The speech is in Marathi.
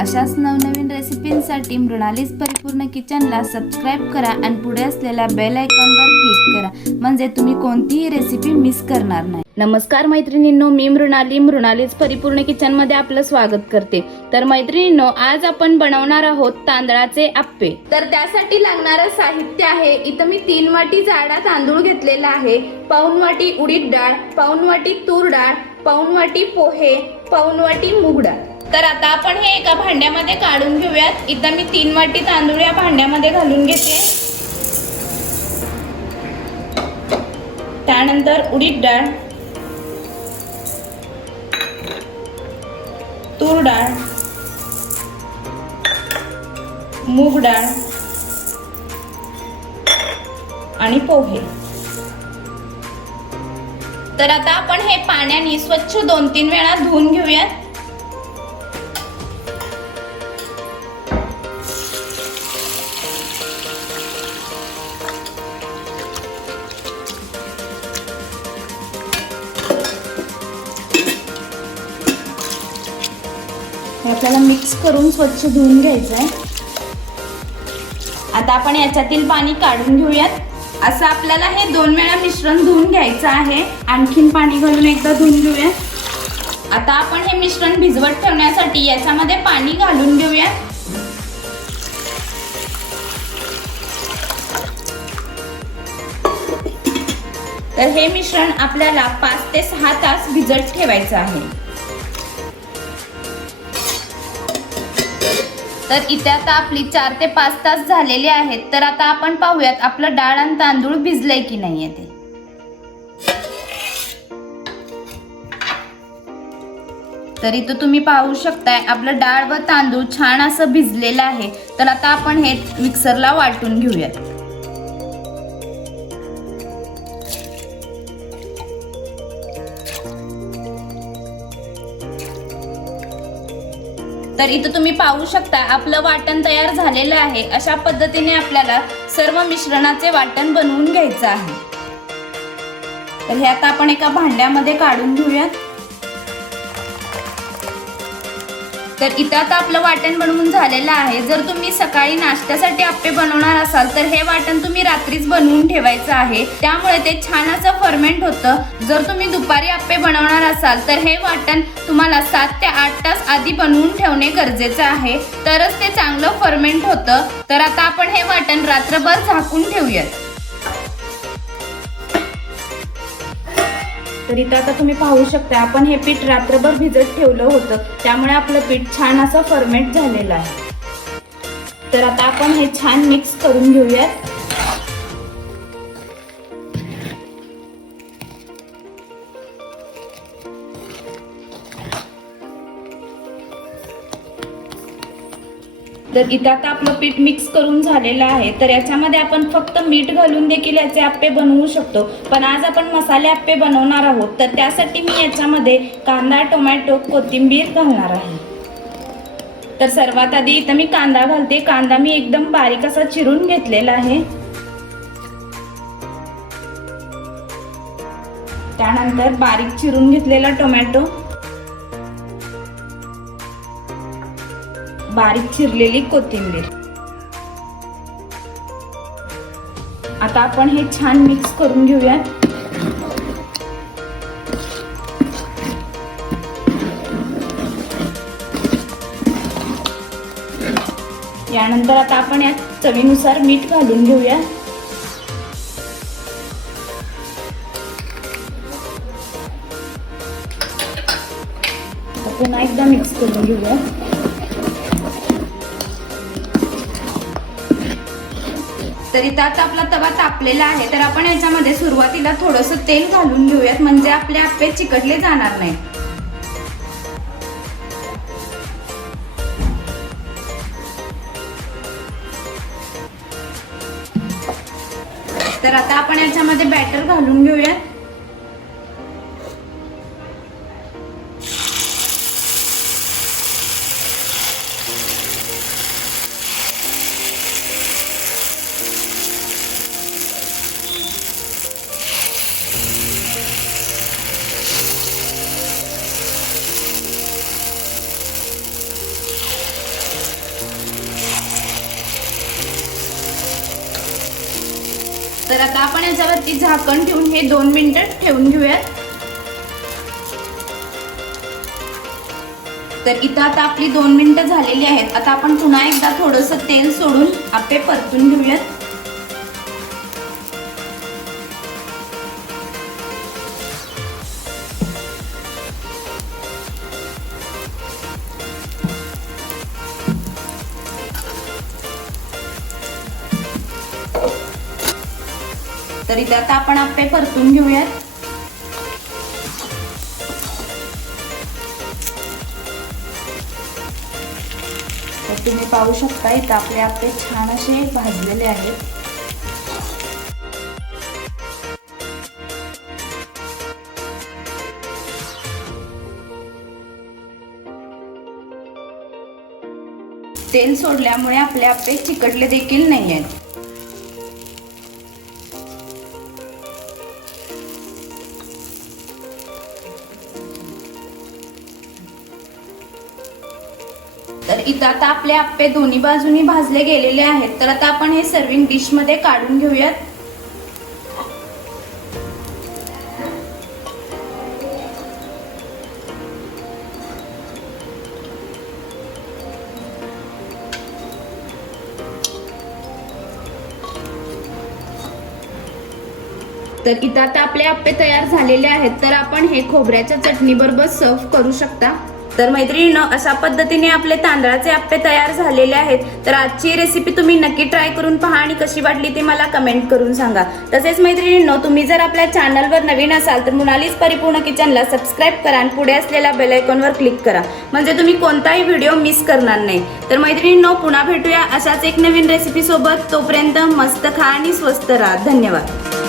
अशाच नवनवीन रेसिपींसाठी मृणालीस परिपूर्ण किचनला सबस्क्राईब करा आणि पुढे असलेल्या बेल आयकॉनवर क्लिक करा. म्हणजे तुम्ही कोणतीही रेसिपी मिस करणार नाही. नमस्कार मैत्रिणींनो मी मृणाली. मृणालीच परिपूर्ण किचनमध्ये आपलं स्वागत करते. तर मैत्रिणींनो आज आपण बनवणार आहोत तांदळाचे आप्पे. तर त्यासाठी लागणारं साहित्य आहे इथं मी तीन वाटी जाडा तांदूळ घेतलेला आहे पाऊन वाटी उडीद डाळ पाऊन वाटी तूर डाळ पाऊन वाटी पोहे पाऊन वाटी मूग डाळ. तर आता आपण हे एका भांड्यामध्ये काढून घेऊयात. इथं मी तीन वाटी तांदूळ या भांड्यामध्ये घालून घेते. त्यानंतर उडीद डाळ तूर डाळ मूग डाळ आणि पोहे. तर आता आपण हे पाण्याने स्वच्छ दोन तीन वेळा धुवून घेऊयात. आपल्याला मिक्स करून स्वच्छ धुवून घ्यायचं आहे आता आपण याच्यातील पाणी काढून घेऊयात. असं आपल्याला हे दोन वेळा मिश्रण धुवून घ्यायचं आहे. आणखीन पाणी घालून एकदा धुवून घेऊयात आता आपण हे मिश्रण भिजवत ठेवण्यासाठी याच्यामध्ये पाणी घालून घेऊयात तर हे मिश्रण आपल्याला पाच ते सहा तास भिजत ठेवायचं आहे. तर इथे आता आपली चार ते पाच तास झालेले आहेत. तर आता आपण पाहूयात आपलं डाळ आणि तांदूळ भिजलंय की नाहीये ते तर इथं तुम्ही पाहू शकताय आपलं डाळ व तांदूळ छान असं भिजलेलं आहे. तर आता आपण हे मिक्सरला वाटून घेऊयात. तर इथं तुम्ही पाहू शकता आपलं वाटण तयार झालेलं आहे. अशा पद्धतीने आपल्याला सर्व मिश्रणाचे वाटण बनवून घ्यायचं आहे. तर हे आता आपण एका भांड्यामध्ये काढून घेऊयात. तर इथं आता आपलं वाटण बनवून झालेलं आहे. जर तुम्ही सकाळी नाश्त्यासाठी आप्पे बनवणार असाल तर हे वाटण तुम्ही रात्रीच बनवून ठेवायचं आहे. त्यामुळे ते छान असं फर्मेंट होतं. जर तुम्ही दुपारी आप्पे बनवणार असाल तर हे वाटण तुम्हाला सात ते आठ तास आधी बनवून ठेवणे गरजेचं आहे. तरच ते चांगलं फर्मेंट होतं. तर आता आपण हे वाटण रात्रभर झाकून ठेवूयात. तर इथं आता तुम्ही पाहू शकता आपण हे पीठ रात्रभर भिजत ठेवलं होतं. त्यामुळे आपलं पीठ छान असं फर्मेट झालेलं आहे. तर आता आपण हे छान मिक्स करून घेऊयात. तर इथं आता आपलं पीठ मिक्स करून झालेलं आहे. तर याच्यामध्ये आपण फक्त मीठ घालून देखील याचे आप्पे बनवू शकतो. पण आज आपण मसाले आप्पे बनवणार आहोत. तर त्यासाठी मी याच्यामध्ये कांदा टोमॅटो कोथिंबीर घालणार आहे. तर सर्वात आधी इथं मी कांदा घालते. कांदा मी एकदम बारीक असा चिरून घेतलेला आहे. त्यानंतर बारीक चिरून घेतलेला टोमॅटो. बारीक चिरलेली कोथिंबीर. आता आपण हे छान मिक्स करून घेऊयात. यानंतर आता आपण यात चवीनुसार मीठ घालून घेऊया. पुन्हा एकदा मिक्स करून घेऊया. तर इथं आता आपला तवा तापलेला आहे तर आपण याच्यामध्ये सुरुवातीला थोडस तेल घालून घेऊयात म्हणजे आपले आपे चिकटले जाणार नाही तर आता आपण याच्यामध्ये बॅटर घालून घेऊयात. तर आता आपण याच्यावरती झाकण ठेवून हे दोन मिनिटं ठेवून घेऊयात. तर इथं आता आपली दोन मिनिटं झालेली आहेत. आता आपण पुन्हा एकदा थोडंसं तेल सोडून आपे परतून घेऊयात. तर त्यात आता आपण आपे परतून घेऊयात. तर तुम्ही पाहू शकता इथं आपले आपे छान असे भाजलेले आहेत. तेल सोडल्यामुळे आपले आपे चिकटले देखील नाही आहेत तर इथं आता आपले आप्पे दोन्ही बाजूनी भाजले गेलेले आहेत. तर आता आपण हे सर्विंग डिशमध्ये काढून घेऊयात. तर इथं आता आपले आप्पे तयार झालेले आहेत. तर आपण हे खोबऱ्याच्या चटणी बरोबर सर्व करू शकता. तर मैत्रिणीनं अशा पद्धतीने आपले तांदळाचे आप्पे तयार झालेले आहेत. तर आजची रेसिपी तुम्ही नक्की ट्राय करून पहा आणि कशी वाटली ते मला कमेंट करून सांगा. तसेच मैत्रिणींनो तुम्ही जर आपल्या चॅनलवर नवीन असाल तर मुनालीच परिपूर्ण किचनला सबस्क्राईब करा आणि पुढे असलेल्या बेलायकॉनवर क्लिक करा. म्हणजे तुम्ही कोणताही व्हिडिओ मिस करणार नाही. तर मैत्रिणींनो पुन्हा भेटूया अशाच एक नवीन रेसिपीसोबत तोपर्यंत मस्त खा आणि स्वस्त राहा. धन्यवाद.